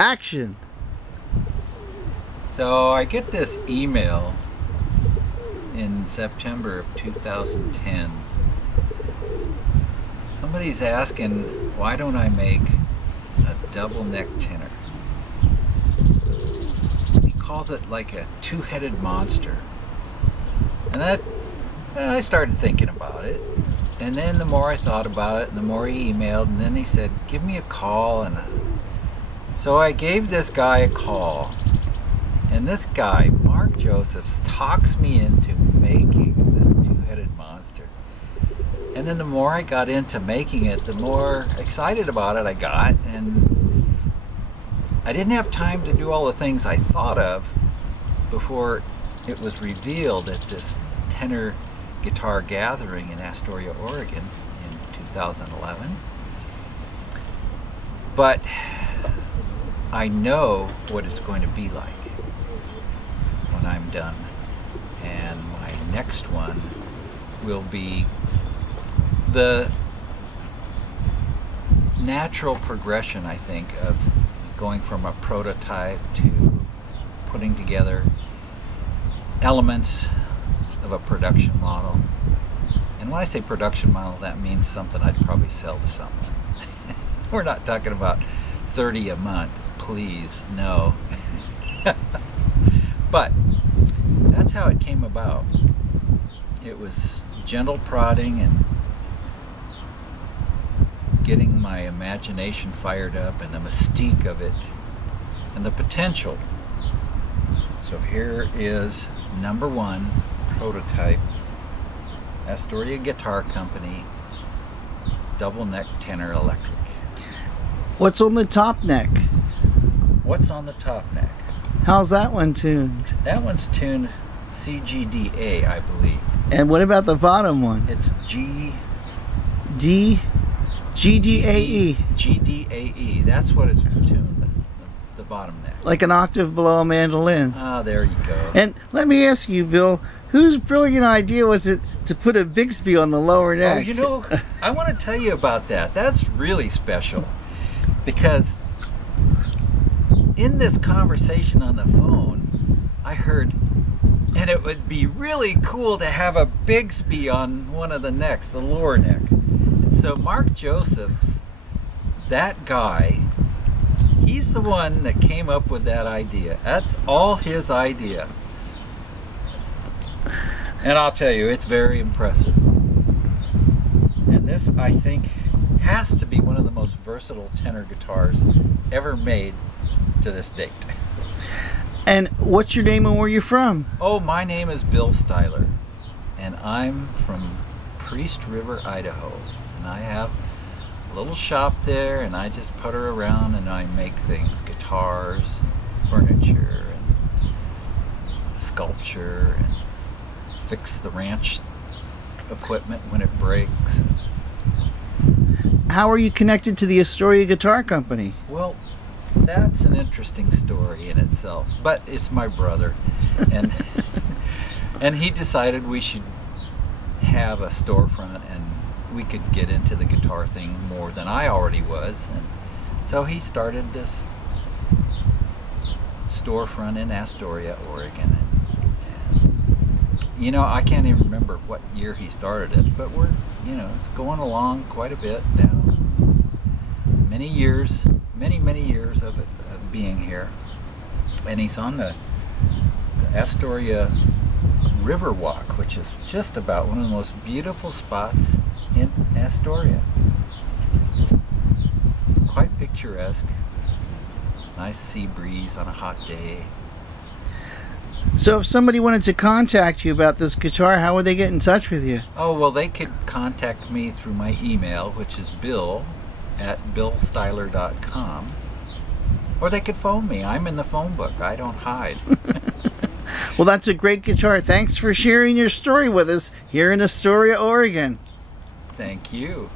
Action. So I get this email in September of 2010. Somebody's asking, why don't I make a double neck tenor? He calls it like a two-headed monster. And I started thinking about it. And then the more I thought about it, the more he emailed, and then he said, give me a call. And so I gave this guy a call. And this guy, Mark Josephs, talks me into making this two-headed monster. And then the more I got into making it, the more excited about it I got. And I didn't have time to do all the things I thought of before it was revealed at this Tenor Guitar Gathering in Astoria, Oregon in 2011. But I know what it's going to be like when I'm done, and my next one will be the natural progression, I think, of going from a prototype to putting together elements of a production model. And when I say production model, that means something I'd probably sell to someone. We're not talking about 30 a month, please, no. But that's how it came about. It was gentle prodding and getting my imagination fired up, and the mystique of it and the potential. So here is number one prototype, Astoria Guitar Company, double neck tenor electric. What's on the top neck? What's on the top neck? How's that one tuned? That one's tuned CGDA, I believe. And what about the bottom one? It's GDAE. GDAE. That's what it's tuned, the bottom neck. Like an octave below a mandolin. Ah, there you go. And let me ask you, Bill, whose brilliant idea was it to put a Bixby on the lower neck? Oh, you know, I want to tell you about that. That's really special, because in this conversation on the phone, I heard, and it would be really cool to have a Bixby on one of the necks, the lower neck. And so Mark Josephs, that guy, he's the one that came up with that idea. That's all his idea. And I'll tell you, it's very impressive. And this, I think, has to be one of the most versatile tenor guitars ever made to this date. And what's your name and where you're from? Oh, my name is Bill Styler, and I'm from Priest River, Idaho. And I have a little shop there, and I just putter around and I make things, guitars, furniture, and sculpture, and fix the ranch equipment when it breaks. How are you connected to the Astoria Guitar Company? Well, that's an interesting story in itself, but it's my brother, and and he decided we should have a storefront, and we could get into the guitar thing more than I already was, and so he started this storefront in Astoria, Oregon. And you know, I can't even remember what year he started it, but we're, you know, it's going along quite a bit now. Many years, many years of it, of being here. And he's on the Astoria River Walk, which is just about one of the most beautiful spots in Astoria. Quite picturesque. Nice sea breeze on a hot day. So if somebody wanted to contact you about this guitar, how would they get in touch with you? Oh, well, they could contact me through my email, which is bill@billstyler.com, or they could phone me. I'm in the phone book. I don't hide. Well, that's a great guitar. Thanks for sharing your story with us here in Astoria, Oregon. Thank you.